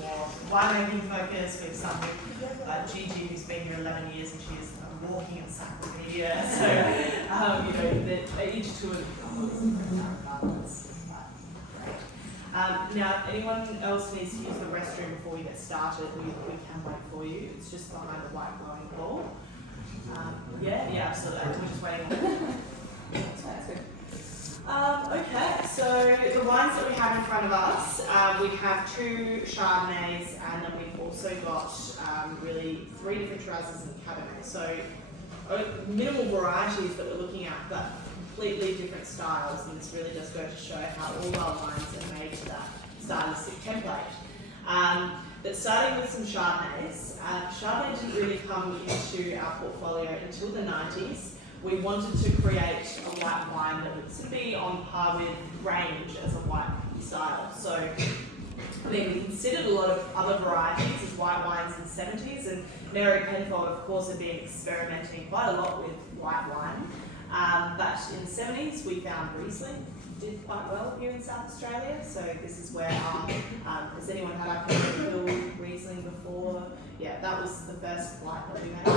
more winemaking focused. We have some with Gigi, who's been here 11 years and she's a walking encyclopedia. So, you know, each two of now, anyone else needs to use the restroom before we get started, we can wait for you. It's just behind the white glowing ball. Yeah, absolutely. We're just waiting. Okay, so the wines that we have in front of us, we have 2 Chardonnays, and then we've also got really 3 different Shirazes and Cabernet. So minimal varieties that we're looking at, but completely different styles, and this really does go to show how all our wines are made to that stylistic template. But starting with some Chardonnays, Chardonnay didn't really come into our portfolio until the 90s. We wanted to create a white wine that would sort of be on par with Grange as a white style. So we considered a lot of other varieties as white wines in the 70s, and Mary Penfold, of course, had been experimenting quite a lot with white wine. But in the 70s, we found Riesling did quite well here in South Australia. So this is where our, has anyone had our Penfolds Riesling before? Yeah, that was the first white that we made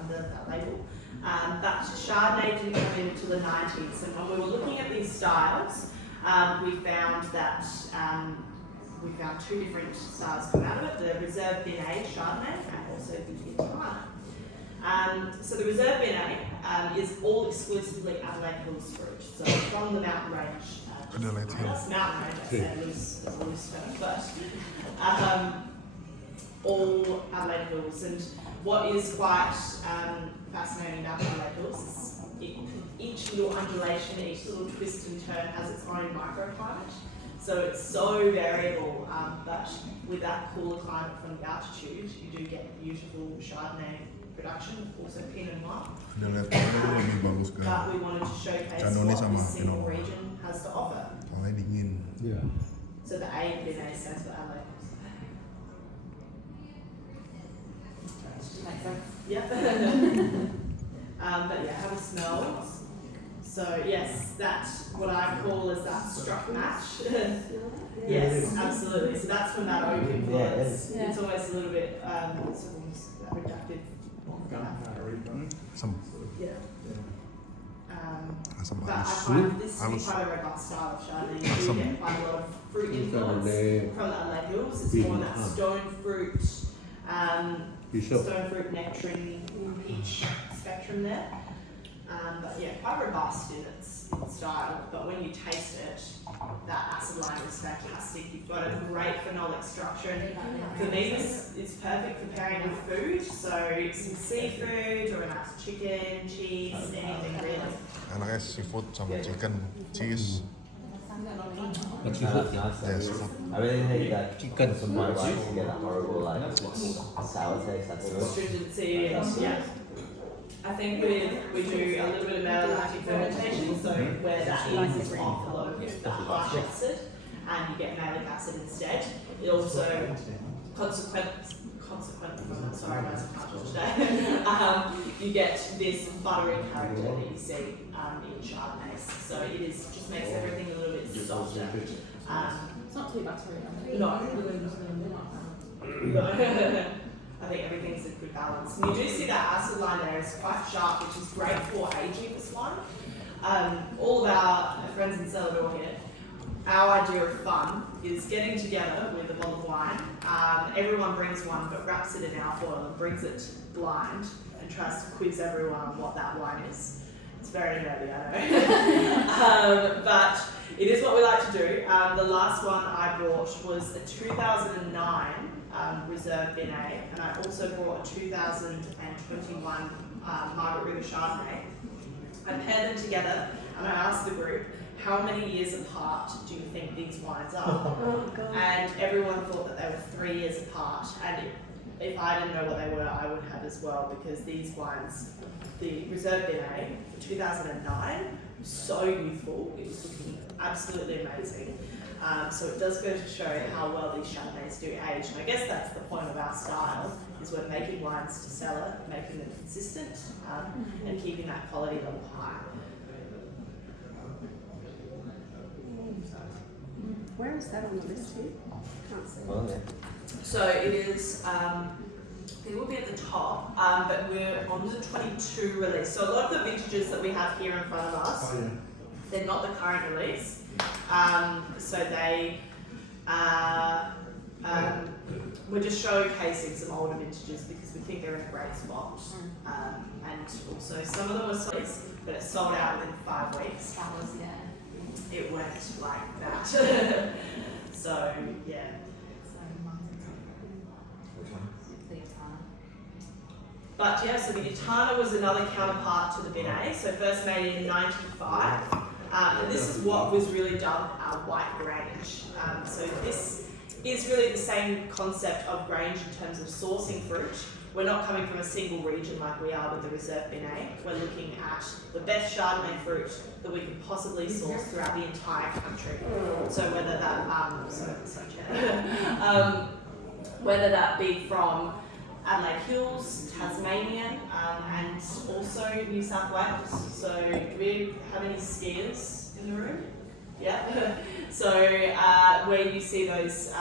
under that label. But Chardonnay didn't come in until the 90s, and when we were looking at these styles, we found that we found 2 different styles come out of it: the Reserve Bin A Chardonnay and also the Yattarna. So the Reserve Bin A is all exclusively Adelaide Hills fruit, so from the mountain range. Adelaide Hills. Mountain range, I say loose term, but all Adelaide Hills. And what is quite fascinating about Adelaide Hills is each little undulation, each little twist and turn has its own microclimate. So it's so variable, but with that cooler climate from the altitude, you do get beautiful Chardonnay production, also Pinot Noir. But we wanted to showcase what this single region has to offer. Yeah. So the A in Bin A stands for Adelaide. Make sense? Yeah. But yeah, have a smell. So yes, that's what I call as that struck match. Yes, absolutely. So that's from that oak influence. It's almost a little bit reductive. But I find this to be quite a robust style of Chardonnay. You do get quite a lot of fruit influence from the Adelaide Hills. It's more that stone fruit, nectarine, peach spectrum there. But yeah, quite robust in its style. But when you taste it, that acid line is fantastic. You've got a great phenolic structure. And for me, this is perfect for pairing with food. So some seafood or a nice chicken, cheese, anything really. Anaknya seafood sama chicken, cheese. But you look nice. Yes, food. I really hate that chicken with my rice to get a horrible like sour taste afterwards. Astringency, yeah. I think we do a little bit of malolactic fermentation, so where that eases off a lot of the harsh acid and you get malic acid instead. It also consequently from that, sorry guys, I can't talk today, you get this buttery character that you see in Chardonnays. So it is just makes everything a little bit softer. It's not too buttery. No. I think everything's a good balance. And you do see that acid line there is quite sharp, which is great for aging this one. All of our friends in Celador here, our idea of fun is getting together with a bottle of wine. Everyone brings one but wraps it in alfoil and brings it blind and tries to quiz everyone on what that wine is. It's very nerdy, I know. But it is what we like to do. The last one I brought was a 2009 Reserve Bin A, and I also brought a 2021 Margaret River Chardonnay. I paired them together and I asked the group, how many years apart do you think these wines are? And everyone thought that they were 3 years apart, and if I didn't know what they were, I would have as well, because these wines, the Reserve Bin A, 2009, so youthful, it was looking absolutely amazing. So it does go to show how well these Chardonnays do age, and I guess that's the point of our style, is we're making wines to cellar, making them consistent, and keeping that quality level high. Where is that on the list here? Can't see. Well, yeah. So it is, it will be at the top, but we're on the 22 release. So a lot of the vintages that we have here in front of us, they're not the current release. So they we're just showcasing some older vintages because we think they're in a great spot. And also some of them were sold, but it sold out within 5 weeks. That was, yeah. It went like that. So yeah. Which one? The Yattarna. But yeah, so the Yattarna was another counterpart to the Bin A. So first made in '95. And this is what was really dubbed our white Grange. So this is really the same concept of Grange in terms of sourcing fruit. We're not coming from a single region like we are with the Reserve Bin A. We're looking at the best Chardonnay fruit that we could possibly source throughout the entire country. So whether that, whether that be from Adelaide Hills, Tasmania, and also New South Wales. So do we have any skiers in the room? Yeah. So where you see those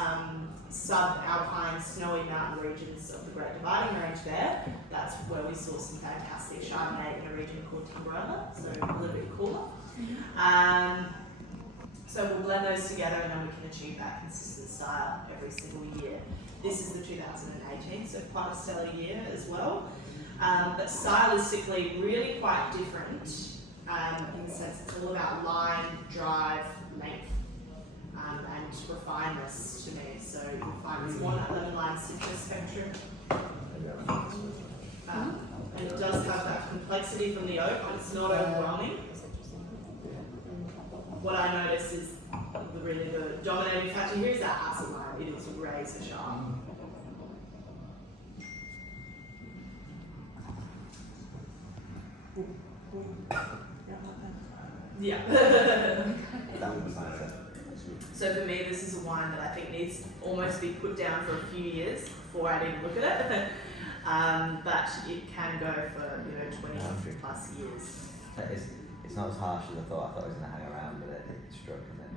sub-alpine snowy mountain regions of the Great Dividing Range there, that's where we saw some fantastic Chardonnay in a region called Barossa, so a little bit cooler. So we'll blend those together and then we can achieve that consistent style every single year. This is the 2018, so quite a stellar year as well. But stylistically really quite different in the sense it's all about line, drive, length, and refinement to me. So you'll find it's more that lemon lime citrus spectrum. And it does have that complexity from the oak, but it's not overwhelming. What I notice is the dominating factor here is that acid lime. It is razor sharp. Yeah. That was nice. So for me, this is a wine that I think needs to almost be put down for a few years before I'd even look at it. But it can go for 20 plus years. It's not as harsh as I thought. I thought it was going to hang around, but it struck and then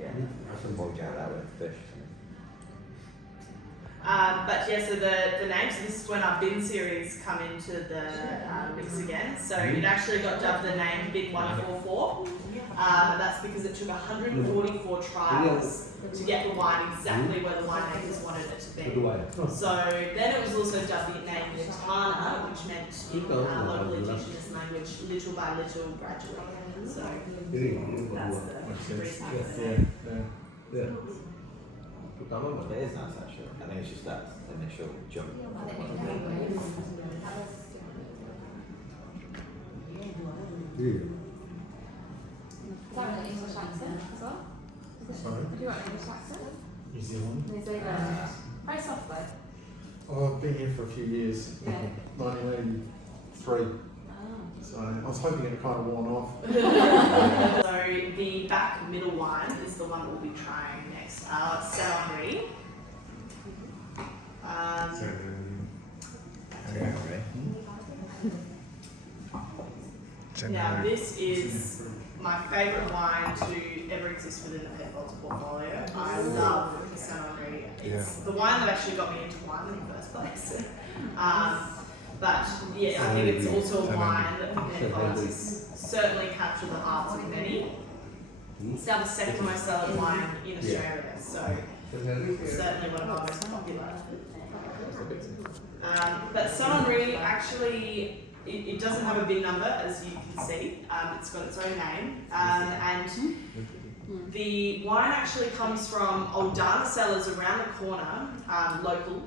yeah, some boiled out that with fish. But yeah, so the name, so this is when our bin series come into the mix again. So it actually got dubbed the name Bin 144. That's because it took 144 trials to get the wine exactly where the winemakers wanted it to be. So then it was also dubbed the name Yattarna, which meant in local indigenous language, little by little, gradually. So that's the reason for the name. It is nice actually. I think it's just that initial jump. Is that an English accent as well? Sorry? Do you want an English accent? New Zealand. New Zealand. Very soft though. Oh, I've been here for a few years. Yeah. 1983. So I was hoping it kind of worn off. So the back middle wine is the one we'll be trying next. St Henri. Now this is my favourite wine to ever exist within the Penfolds portfolio. I love St Henri. It's the wine that actually got me into wine in the first place. But yeah, I think it's also a wine that for Penfolds has certainly captured the hearts of many. It's now the second most selling wine in Australia, so certainly one of our most popular. But St Henri actually, it doesn't have a bin number, as you can see. It's got its own name, and the wine actually comes from Yattarna cellars around the corner, local.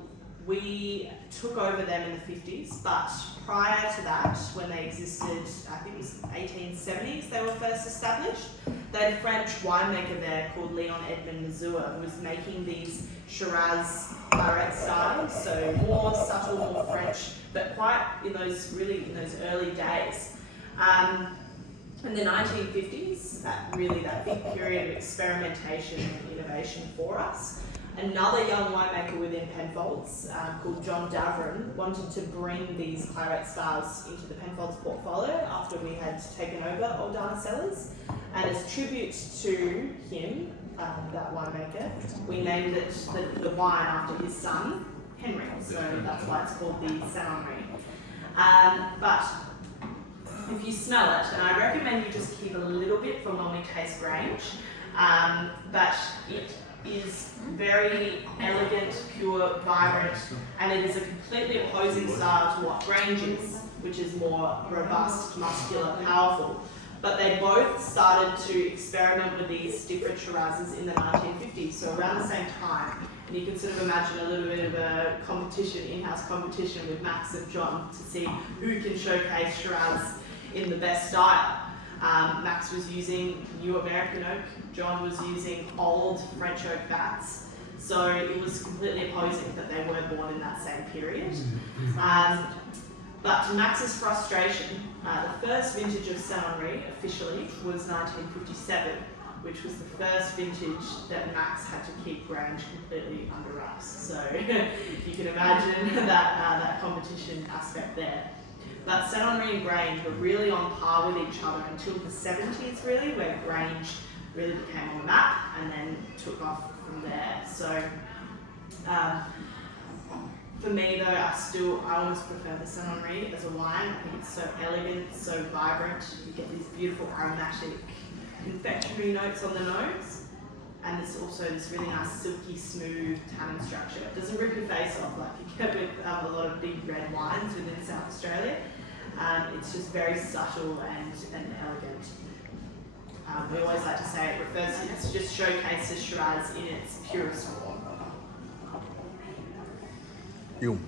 We took over them in the 50s, but prior to that, when they existed, I think it was 1870s, they were first established. They had a French winemaker there called Leon Edmond Mazur, who was making these Shiraz Claret styles, so more subtle, more French, but quite in those early days. In the 1950s, that big period of experimentation and innovation for us. Another young winemaker within Penfolds called John Davron wanted to bring these Clarette styles into the Penfolds portfolio after we had taken over Aldana Cellars. And as tribute to him, that winemaker, we named it the wine after his son, Henry. So that's why it's called the St Henri. But if you smell it, and I recommend you just keep a little bit for when we taste Grange, but it is very elegant, pure, vibrant, and it is a completely opposing style to what Grange is, which is more robust, muscular, powerful. But they both started to experiment with these different Shirazes in the 1950s, so around the same time. And you can sort of imagine a little bit of a competition, in-house competition with Max and John to see who can showcase Shiraz in the best style. Max was using new American oak, John was using old French oak vats. So it was completely opposing that they were born in that same period. But to Max's frustration, the first vintage of St Henri officially was 1957, which was the first vintage that Max had to keep Grange completely under wraps. So you can imagine that competition aspect there. But St Henri and Grange were really on par with each other until the 70s really, where Grange really became on the map and then took off from there. So for me though, I almost prefer the St Henri as a wine. I think it's so elegant, so vibrant. You get these beautiful aromatic confectionery notes on the nose. And there's also this really nice silky smooth tannin structure. It doesn't rip your face off like you get with a lot of big red wines within South Australia. It's just very subtle and elegant. We always like to say it just showcases Shiraz in its purest form. Dùng.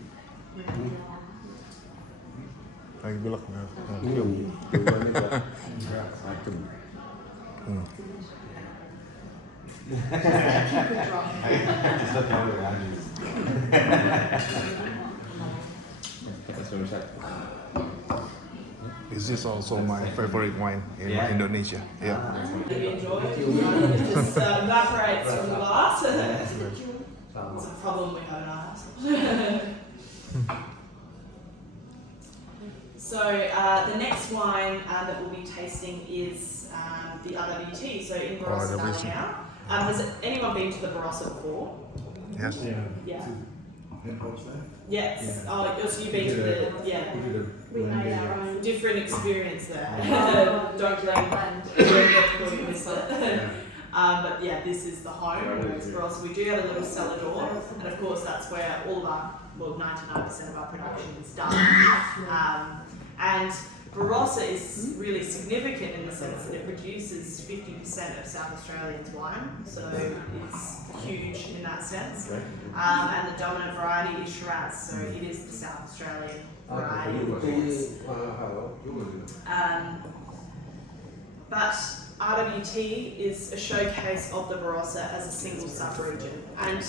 Anh biết lắc nào. Dùng Just look over around you. That's what I'm saying. This is also my favorite wine in Indonesia. Yeah. If you enjoy it, it just evaporates from the glass. It's a problem we have in our house. So the next wine that we'll be tasting is the RWT. So in Barossa now. Has anyone been to the Barossa before? Yes. Yeah. Yes. Oh, so you've been to the We made our own. different experience there. Don't blame you missed it. But yeah, this is the home of Barossa. We do have a little cellar door, and of course that's where all of our, 99% of our production is done. And Barossa is really significant in the sense that it produces 50% of South Australians' wine, so it's huge in that sense. And the dominant variety is Shiraz, so it is the South Australian variety, of course. But RWT is a showcase of the Barossa as a single sub-region. And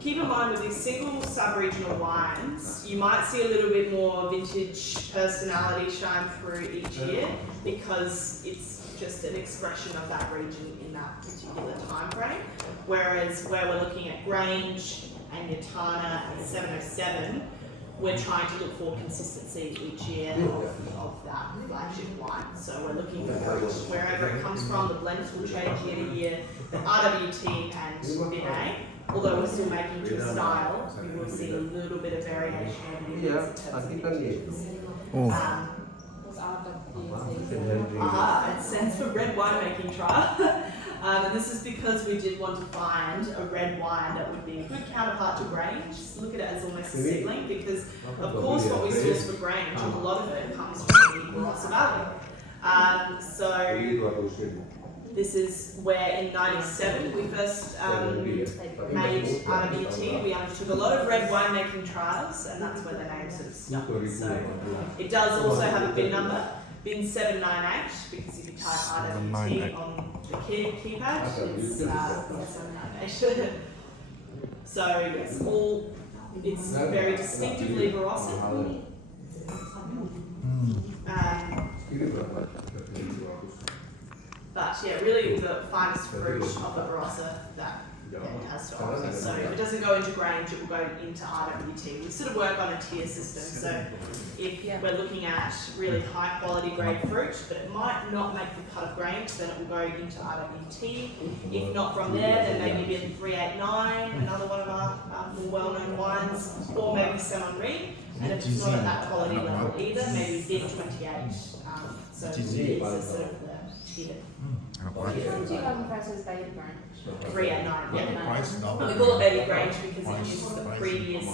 keep in mind with these single sub-regional wines, you might see a little bit more vintage personality shine through each year because it's just an expression of that region in that particular time frame. Whereas where we're looking at Grange and Yattarna and 707, we're trying to look for consistency each year of that flagship wine. So we're looking for wherever it comes from, the blends will change year to year. The RWT and Bin A, although we're still making to style, we will see a little bit of variation in terms of vintages. What's RWT? It stands for Red Winemaking Trial. And this is because we did want to find a red wine that would be a good counterpart to Grange. Just look at it as almost a sibling because, of course, what we source for Grange, a lot of it comes from the Barossa Valley. So this is where in '97 we first made RWT. We undertook a lot of red winemaking trials, and that's where the name sort of stuck. So it does also have a bin number, bin 798, because if you type RWT on the keypad, it's 798. So it's very distinctively Barossa. But yeah, really the finest fruit of the Barossa that it has to offer. So if it doesn't go into Grange, it will go into RWT. We sort of work on a tier system. So if we're looking at really high quality grapefruit, but it might not make the cut of Grange, then it will go into RWT. If not from there, then maybe bin 389, another one of our more well-known wines, or maybe St Henri. And if it's not at that quality level either, maybe bin 28. So it's a sort of the tier. Which one do you have in versus Baby Grange? 389. Yeah. Price double. We call it baby Grange because it uses the previous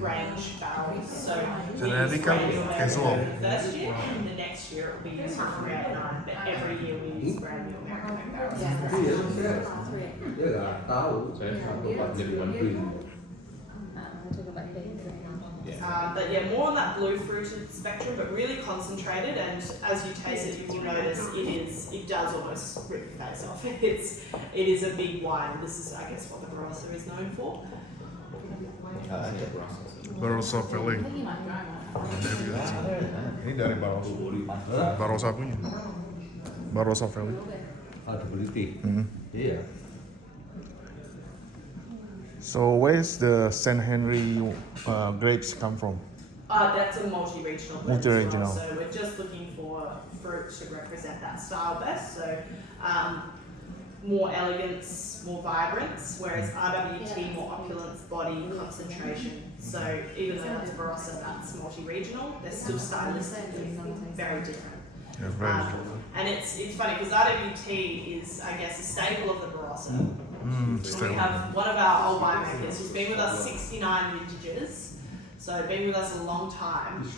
Grange barrels. So we use Grange on the first year, and the next year it will be used for 389. But every year we use brand new American oak barrels. But yeah, more on that blue fruited spectrum, but really concentrated. And as you taste it, you will notice it does almost rip your face off. It is a big wine. This is, I guess, what the Barossa is known for. Barossa filling. Ini dari Barossa. Barossa punya. Barossa filling. Yeah. So where's the St Henri grapes come from? That's a multi-regional blend. Multi-regional. So we're just looking for fruit to represent that style best. So more elegance, more vibrance, whereas RWT, more opulence, body, concentration. So even though that's Barossa, that's multi-regional, they're still stylistically very different. Yeah, very different. And it's funny because RWT is, I guess, a staple of the Barossa. We have one of our old winemakers who's been with us 69 vintages, so been with us a long time.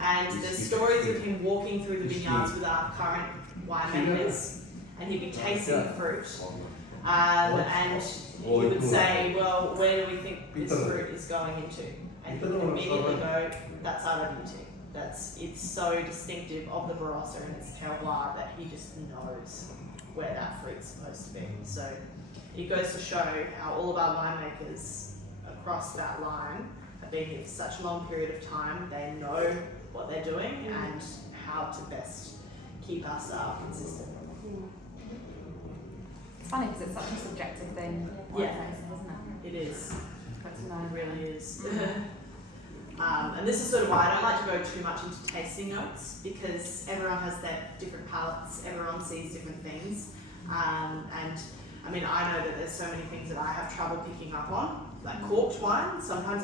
And there's stories of him walking through the vineyards with our current winemakers, and he'd be tasting the fruit. And he would say, well, where do we think this fruit is going into? And he would immediately go, that's RWT. It's so distinctive of the Barossa and its terroir that he just knows where that fruit's supposed to be. So it goes to show how all of our winemakers across that line have been here for such a long period of time. They know what they're doing and how to best keep our style consistent. It's funny because it's such a subjective thing. Yeah. Isn't it? It is. It It really is. And this is sort of why I don't like to go too much into tasting notes, because everyone has their different palates, everyone sees different things. And I mean, I know that there's so many things that I have trouble picking up on, like corked wine. Sometimes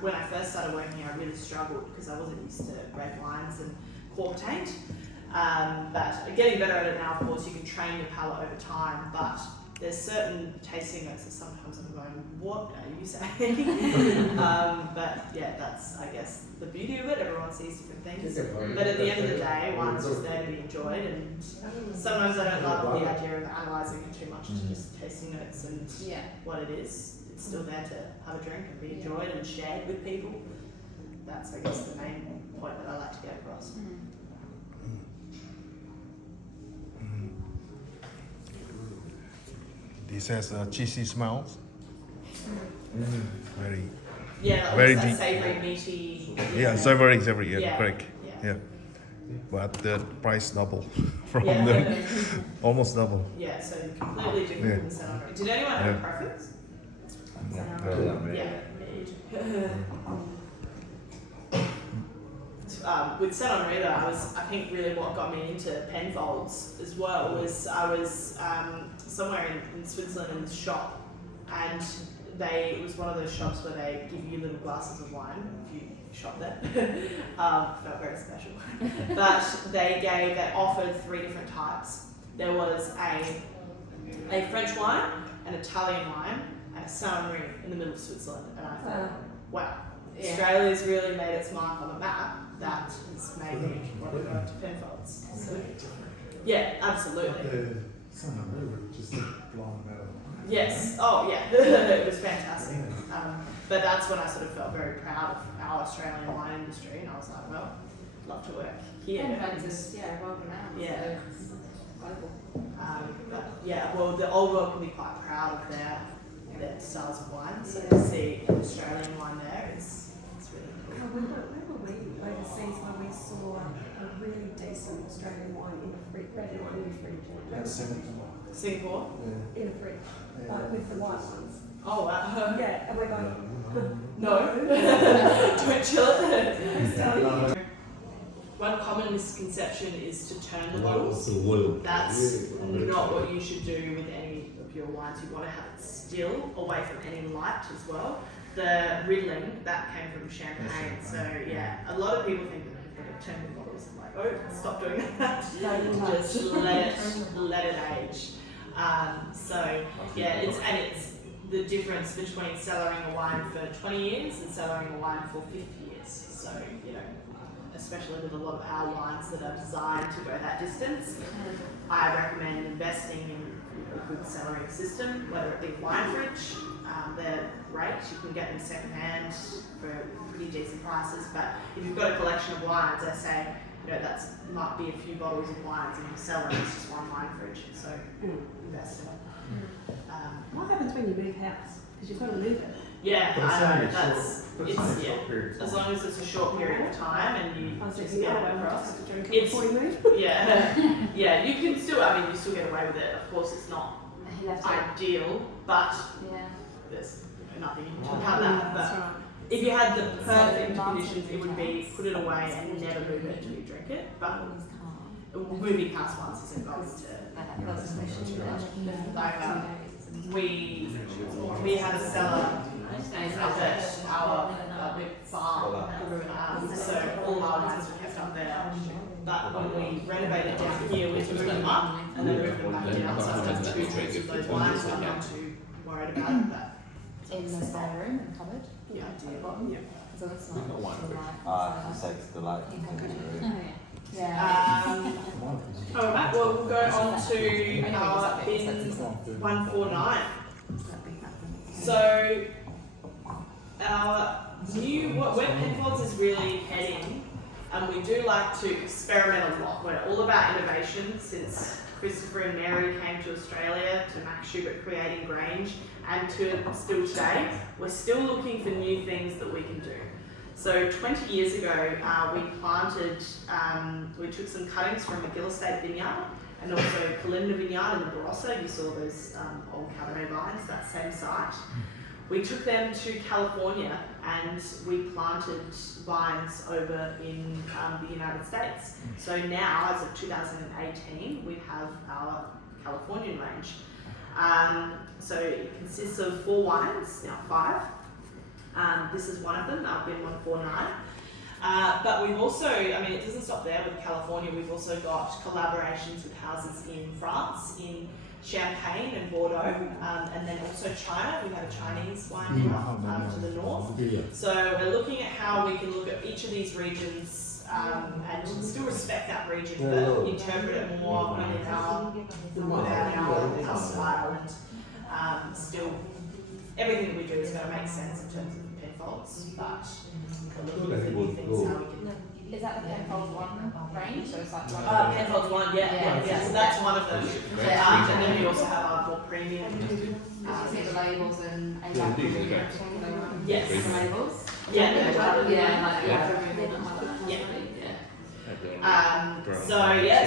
when I first started working here, I really struggled because I wasn't used to red wines and cork taint. But getting better at it now, of course, you can train your palate over time, but there's certain tasting notes that sometimes I'm going, what are you saying? But yeah, that's, I guess, the beauty of it. Everyone sees different things. But at the end of the day, wine's just there to be enjoyed, and sometimes I don't love the idea of analysing it too much to just tasting notes and what it is. It's still there to have a drink and be enjoyed and shared with people. That's, I guess, the main point that I like to get across. This has a cheesy smell. Very. Yeah, very that deep. savoury, meaty. Yeah, savory, Yeah. correct. Yeah. Yeah. But the price double from Yeah. the almost double. Yeah, so completely different from St Henri. Did anyone have a preference? Yeah. With St Henri though, I think really what got me into Penfolds as well was I was somewhere in Switzerland in this shop, and it was one of those shops where they give you little glasses of wine if you shop there. Felt very special. But they offered 3 different types. There was a French wine, an Italian wine, and a St Henri in the middle of Switzerland. And I thought, wow, Australia's really made its mark on the map. That has made me want to go to Penfolds. So, yeah, absolutely. Just blowing metal. Yes. Oh, yeah. It was fantastic. But that's when I sort of felt very proud of our Australian wine industry, and I was like, well, I'd love to work here. Penfolds is world renowned. Yeah. So global. But yeah, well, the old world can be quite proud of their styles of wine. So to see an Australian wine there, it's really cool. Where were we overseas when we saw a really decent Australian wine in a red wine in a fridge? Singapore. Yeah. in a fridge, like with the white ones. Oh wow. Yeah, and we're going, No. Don't chill it. One common misconception is to turn the bottles. That's not what you should do with any of your wines. You want to have it still, away from any light as well. The riddling, that came from champagne. So yeah, a lot of people think that you've got to turn the bottles. I'm like, oh, stop doing that. Just let it age. So yeah, it's the difference between cellaring a wine for 20 years and cellaring a wine for 50 years. So, you know, especially with a lot of our wines that are designed to go that distance, I recommend investing in a good cellaring system, whether it be a wine fridge. They're great, you can get them secondhand for pretty decent prices, but if you've got a collection of wines, I say, you know, that's might be a few bottles of wines in your cellar, it's just one wine fridge, so invest in it. what happens when you move house? Because you've got to move it. Yeah, But it's I know, only that's, short- it's, it's only yeah, short period of as time. long as it's a short period of time and you I was just thinking, get oh, it well, across. just have to drink it It's- before you move. Yeah, yeah, you can still, I mean, you still get away with it, of course it's not He left it. ideal, but Yeah. there's nothing you can do about that, That's but right. if you had the perfect conditions, it would be put it away and never move it until you drink it, but moving past once isn't going to, like, we had a cellar up at our big farm, so all our wines were kept up there. But when we renovated down here, we moved them up and then moved them back down. So I've done 2 trips of those wines. I'm not too worried about it, but In the spare room and cupboard. yeah, Yeah. So it's not Sex delight. Yeah. alright, well we'll go on to our bin 149. So our new, where Penfolds is really heading, and we do like to experiment a lot. We're all about innovation since Christopher and Mary came to Australia, to Max Schubert creating Grange, and to still today, we're still looking for new things that we can do. So 20 years ago, we planted, we took some cuttings from McGill Estate Vineyard and also Kalinda Vineyard in the Barossa. You saw those old Cabernet vines, that same site. We took them to California and we planted vines over in the United States. So now, as of 2018, we have our Californian range. So it consists of 4 wines, now 5. This is one of them, our bin 149. But we've also, I mean, it doesn't stop there with California. We've also got collaborations with houses in France, in Champagne and Bordeaux, and then also China. We have a Chinese wine now to the north. So we're looking at how we can look at each of these regions and still respect that region, but interpret it more within our style, and still everything that we do is going to make sense in terms of Penfolds, but we're looking for new things how we can. Is that the Penfolds one range? So it's like Penfolds one, yeah. So that's one of them. And then we also have our more premium. see the labels and Yes. labels. Yeah.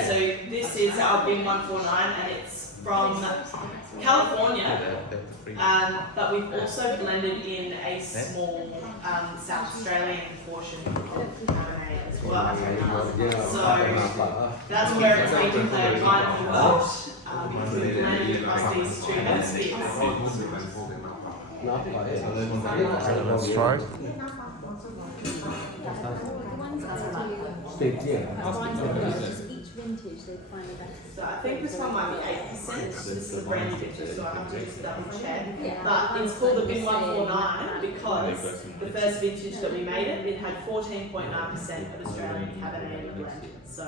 So this is our bin 149, and it's from California. But we've also blended in a small South Australian portion of Cabernet as well. So that's where it's making the wine of the world, because we've blended across these 2 hemispheres. Let's try. Each vintage they find a better. So I think this one might be 8%. This is a brand new vintage, so I have to just double check. But it's called the bin 149 because the first vintage that we made it had 14.9% of Australian Cabernet blend. So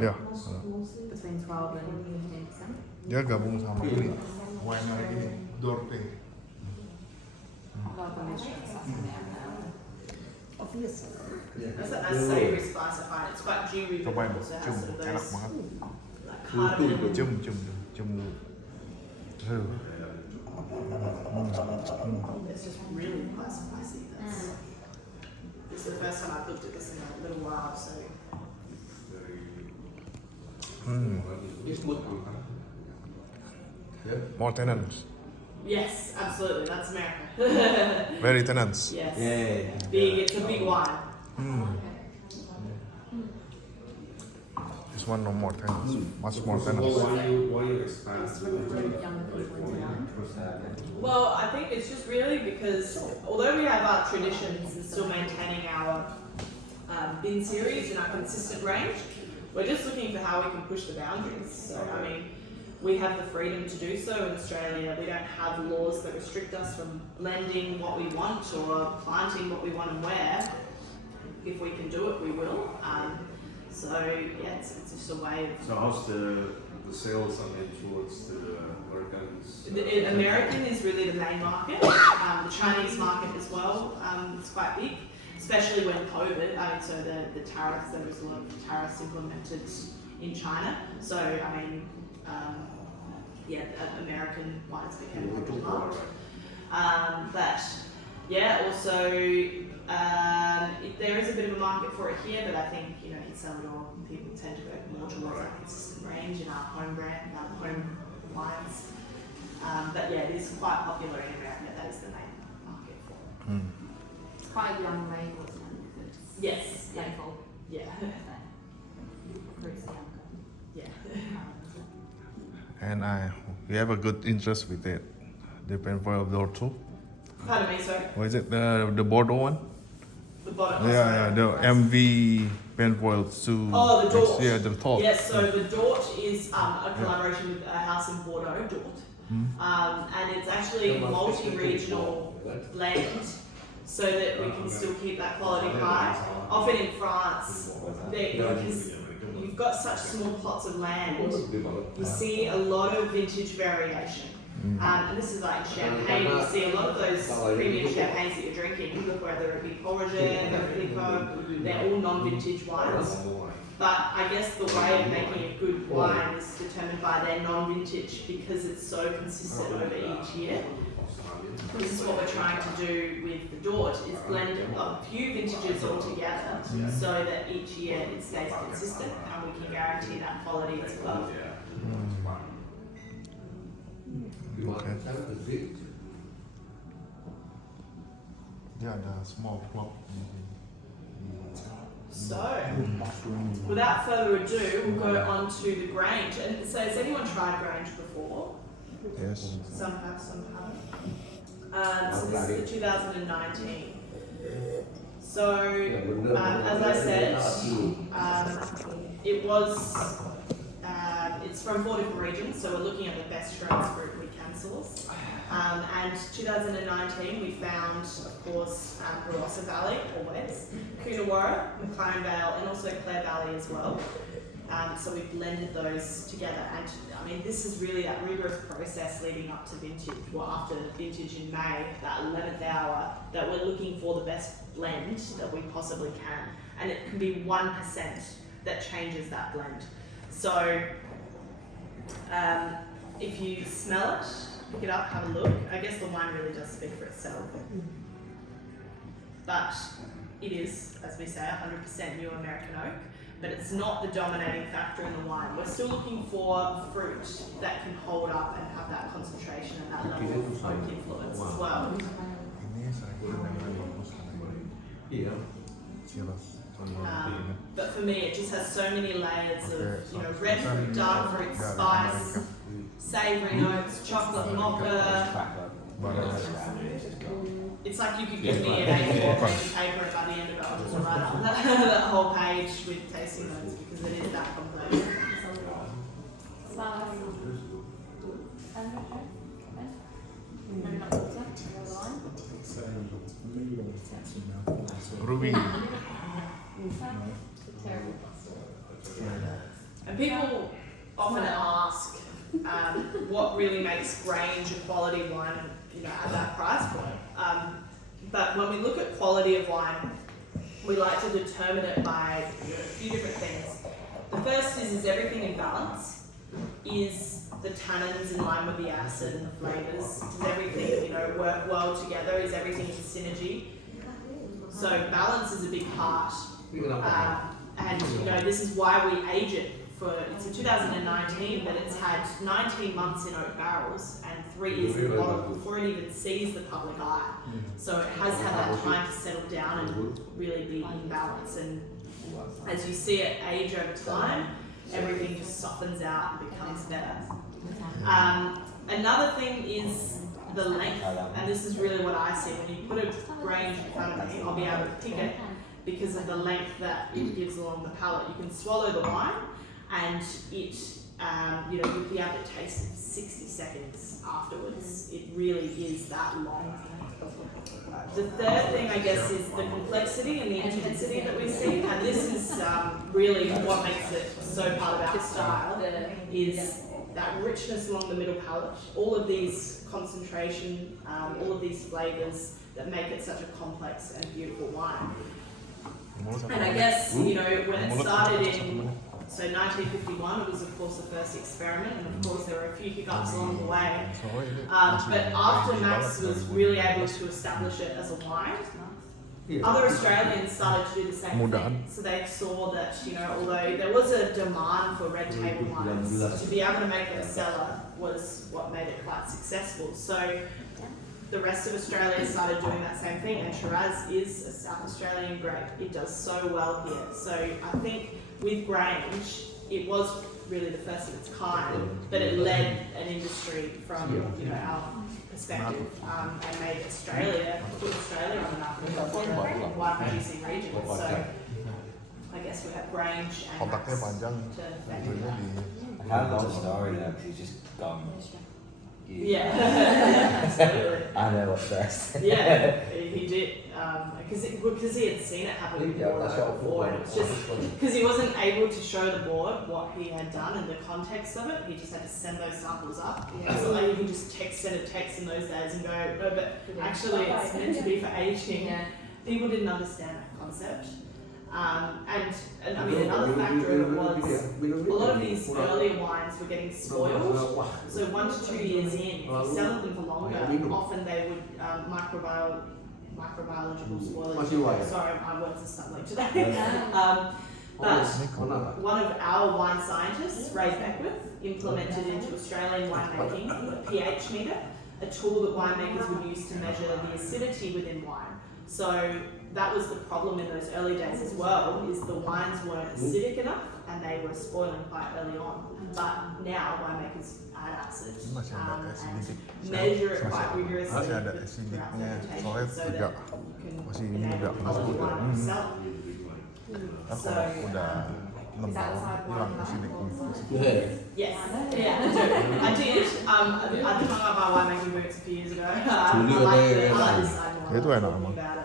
Ya. Between 12 and 15%. Dia gabung sama ini. Winery ini, Dorte. Obviously. that's a savoury spice I find. It's quite dewy, but Cobain, also has cium, sort of enak those banget. like cardamom. Cium. It's just really quite spicy. This is the first time I've looked at this in a little while, so. More tenants. Yes, absolutely. That's America. Very tenants. Yes. Yeah. Big. It's a big wine. This one no more tenants. Much more tenants. Why you expand? Well, I think it's just really because although we have our traditions and still maintaining our bin series and our consistent range, we're just looking for how we can push the boundaries. So, I mean, we have the freedom to do so in Australia. We don't have laws that restrict us from blending what we want or planting what we want and where. If we can do it, we will. So, yeah, it's just a way of... So how's the sales towards the Americans? The American is really the main market. The Chinese market as well is quite big, especially when COVID. So the tariffs, there was a lot of tariffs implemented in China. So I mean, American wines became more demand. But yeah, also there is a bit of a market for it here. But I think in Salvador, people tend to go more towards our consistent range and our home brand, our home wines. But yeah, it is quite popular in America. That is the main market for it. It's quite a young label, isn't it? It's Yes. Yeah. Penfolds. Yeah. Fruits are younger. Yeah. And we have a good interest with it. The Penfolds too. Pardon me, sorry. What is it? The Bordeaux one? The bottom. Yeah, the MV Penfolds too. Oh, the Dort. Yeah, the Dort. Yes, so the Dort is a collaboration with a house in Bordeaux, Dort. And it's actually a multi-regional blend so that we can still keep that quality high. Often in France, because you've got such small plots of land, you see a lot of vintage variation. And this is like champagne, you see a lot of those premium champagnes that you're drinking, whether it be Porriget, Clicquot, they're all non-vintage wines. But I guess the way of making a good wine is determined by their non-vintage because it's so consistent over each year. This is what we're trying to do with the Dort, is blend a few vintages all together so that each year it stays consistent and we can guarantee that quality as well. Okay. Yeah, the small plot. So, without further ado, we'll go on to the Grange. And so, has anyone tried Grange before? Yes. Some have, some haven't. So this is the 2019. So, as I said, it's from 4 different regions, so we're looking at the best Shiraz fruit we can source. And 2019 we found, of course, Barossa Valley, always, Coonawarra, McLaren Vale, and also Clare Valley as well. So we blended those together, and I mean, this is really that rigorous process leading up to vintage, well, after vintage in May, that 11th hour, that we're looking for the best blend that we possibly can. And it can be 1% that changes that blend. So, if you smell it, pick it up, have a look. I guess the wine really does speak for itself. But it is, as we say, 100% new American oak, but it's not the dominating factor in the wine. We're still looking for fruit that can hold up and have that concentration and that level of oak influence as well. But for me, it just has so many layers of, red fruit, dark fruit, spice, savoury notes, chocolate mocha. It's like you could give me an A4 page of paper and by the end of it I'll just write up that whole page with tasting notes because it is that complex. Ruby. And people often ask what really makes Grange a quality wine, at that price point. But when we look at quality of wine, we like to determine it by a few different things. The first is everything in balance? Is the tannins in line with the acid and the flavours? Does everything, you know, work well together? Is everything in synergy? So balance is a big part. And you know, this is why we age it it's in 2019, but it's had 19 months in oak barrels and 3 years in the bottle before it even sees the public eye. So it has had that time to settle down and really be in balance. And as you see it age over time, everything just softens out and becomes better. Another thing is the length, and this is really what I see. When you put a Grange in front of me, I'll be able to pick it because of the length that it gives along the palate. You can swallow the wine, and it, you know, you'll be able to taste it 60 seconds afterwards. It really is that long. The third thing, I guess, is the complexity and the intensity that we see, and this is really what makes it so part of our style, is that richness along the middle palate. All of these concentration, all of these flavours that make it such a complex and beautiful wine. And I guess, you know, when it started in 1951, it was of course the first experiment, and of course there were a few hiccups along the way. But after Max was really able to establish it as a wine, other Australians started to do the same thing. So they saw that, you know, although there was a demand for red table wines, to be able to make them cellar was what made it quite successful. So the rest of Australia started doing that same thing, and Shiraz is a South Australian grape. It does so well here. So I think with Grange, it was really the first of its kind, but it led an industry from, you know, our perspective, and made Australia, put Australia on the map as a wine producing region. So I guess we have Grange and Max to thank you. How long's the story though? Because he's just gone. Yeah, absolutely. I know what's first. Yeah, he did, because he had seen it happen before. It's just because he wasn't able to show the board what he had done and the context of it. He just had to send those samples up. So like you can just send a text in those days and go, no, but actually it's meant to be for aging. People didn't understand that concept. And I mean, another factor of it was a lot of these earlier wines were getting spoiled. So 1 to 2 years in, if you settled them for longer, often they would microbiological spoilage. Sorry, my words are stumbling today. But one of our wine scientists, Ray Beckwith, implemented into Australian winemaking a pH meter, a tool that winemakers would use to measure the acidity within wine. So that was the problem in those early days as well, is the wines weren't acidic enough and they were spoiling quite early on. But now winemakers add acid and measure it quite rigorously throughout fermentation so that you can enable quality wine to sell. So, yes, yeah, I did. I hung up my winemaking boots a few years ago. I like the art side more, talking about it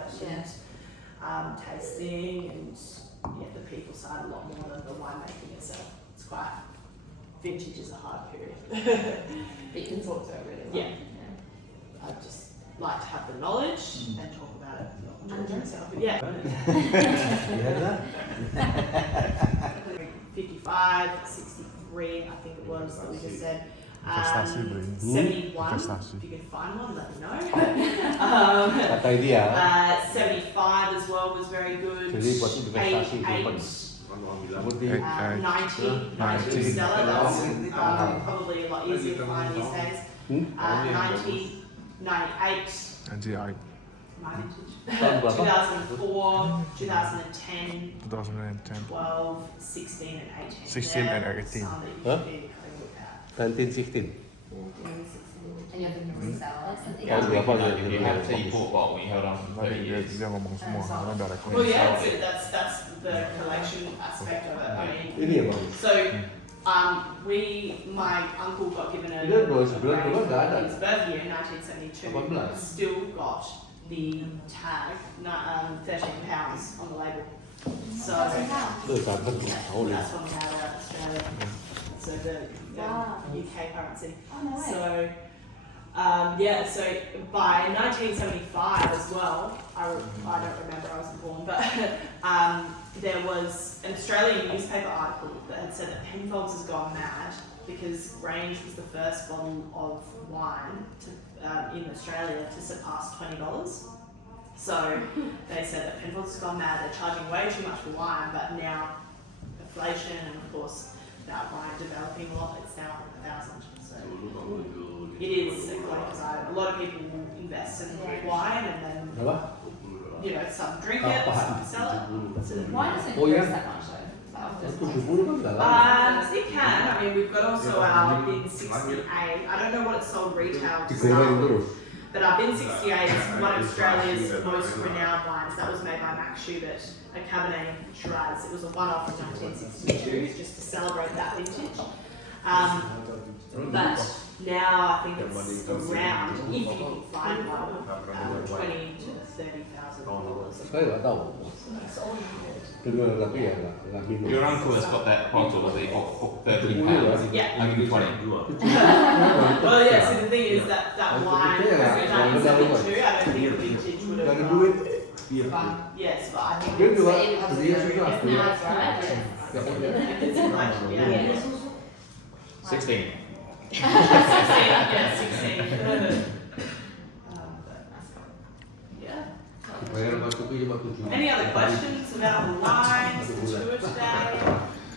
and tasting and the people side a lot more than the winemaking itself. It's quite, vintage is a hard period. But you can talk to it really well. Yeah. I just like to have the knowledge and talk about it, not talk to myself. But yeah. You heard that? 55, 63, I think it was that we just said. 71, if you can find one, let me know. That idea. 75 as well was very good. 88, 90 Stella, that's probably a lot easier to find these days. 90, 98. 2004, 2010, 12, 16 and 18. 16 and 18. Huh? 1916. And you have the North South. If you have 4 bottle, you hold on for 30 years. Well, yeah, that's the collection aspect of it. I mean, so my uncle got given a his birth year in 1972. Still got the tag, £13 on the label. So that's when we had Australia. So the UK currency. So Yeah, so by 1975 as well, I don't remember, I wasn't born, but there was an Australian newspaper article that had said that Penfolds has gone mad because Grange was the first bottle of wine in Australia to surpass $20. So they said that Penfolds has gone mad, they're charging way too much for wine, but now inflation and of course that wine developing a lot, it's now 1,000. So it is a collector's item. A lot of people invest in wine and then, you know, some drink it, some sell it. So Why doesn't it cost that much though? it can. I mean, we've got also our Bin 68. I don't know what it's sold retail to start with, but our Bin 68 is one of Australia's most renowned wines. That was made by Max Schubert, a Cabernet Shiraz. It was a one-off in 1962, just to celebrate that vintage. But now I think it's around, if you can find one, $20,000 to $30,000. Your uncle has got that bottle of the £13. Yeah. I'll give you 20. Well, yeah, so the thing is that wine was in 1972. I don't think the vintage would have yes, but I think it's much, yeah. 16. 16. Any other questions about the wines, the tour today?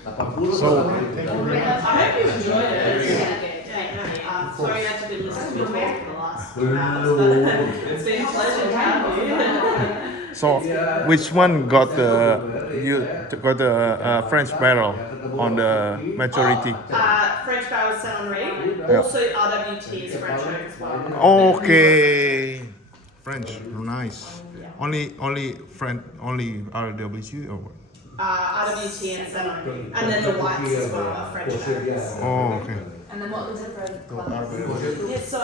So, I hope you enjoyed it. Sorry you had to be listening to me talk for the last few hours, but it's been a pleasure to have you. So, which one got the French barrel on the majority? French barrel St Henri, also RWT is French oak as well. Okay, French, nice. Only RWT or what? RWT and St Henri, and then the whites as well are French barrels. Oh, okay. And then what was the different colours? Yeah, so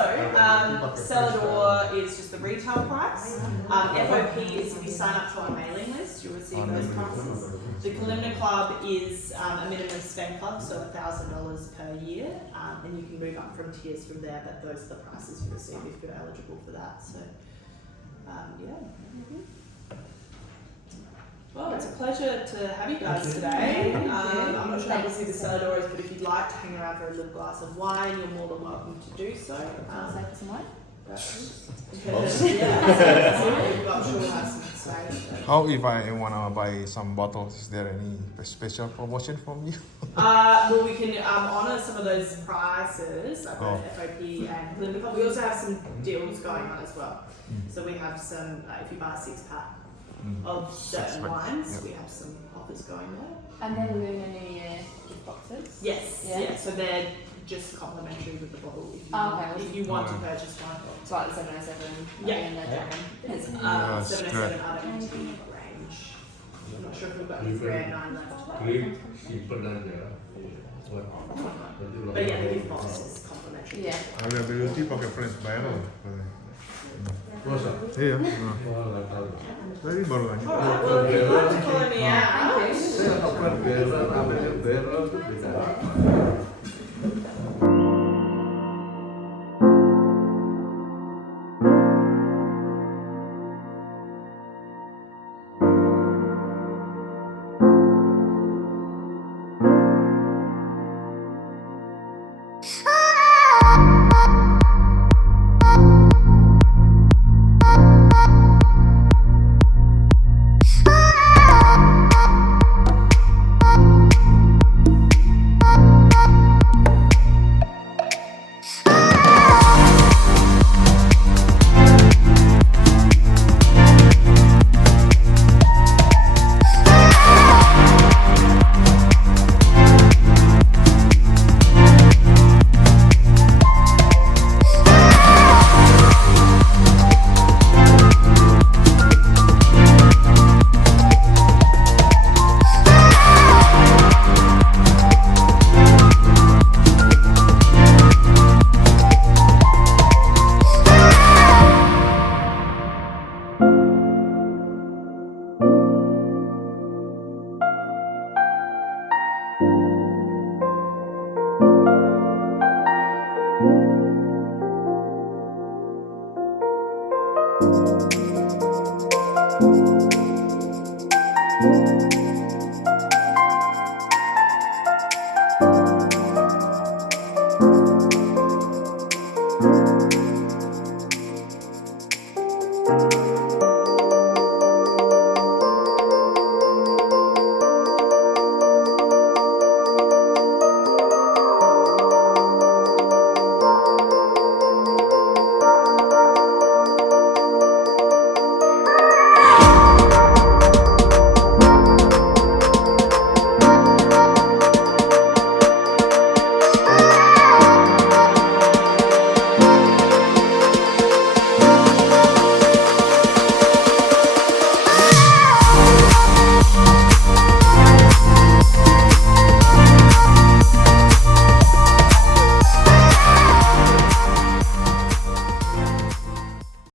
Celador is just the retail price. FOP is if you sign up to our mailing list, you'll receive those prices. The Kalimna Club is a minimum spend club, so $1,000 per year, and you can move up from tiers from there. But those are the prices you receive if you're eligible for that. So, yeah. Well, it's a pleasure to have you guys today. I'm not sure how to see the Celadores, but if you'd like to hang around for a little glass of wine, you're more than welcome to do so. I'll say for some wine. I'm sure we'll have some space. How if I wanna buy some bottles? Is there any special promotion from you? Well, we can honour some of those prices at the FOP and Limerick. We also have some deals going on as well. So we have some, if you buy a 6-pack of certain wines, we have some offers going there. And then we're doing a New Year gift boxes. Yes, yeah. So they're just complimentary with the bottle if you want to purchase one. It's like the 707. Yeah. And the dragon. 707 RWT Grange. I'm not sure if we've got any 389 left. But yeah, the gift box is complimentary. Yeah. Availability pakai French barrel. Iya. Tadi baru aja. Alright, well, if you'd like to follow me out. Barrel,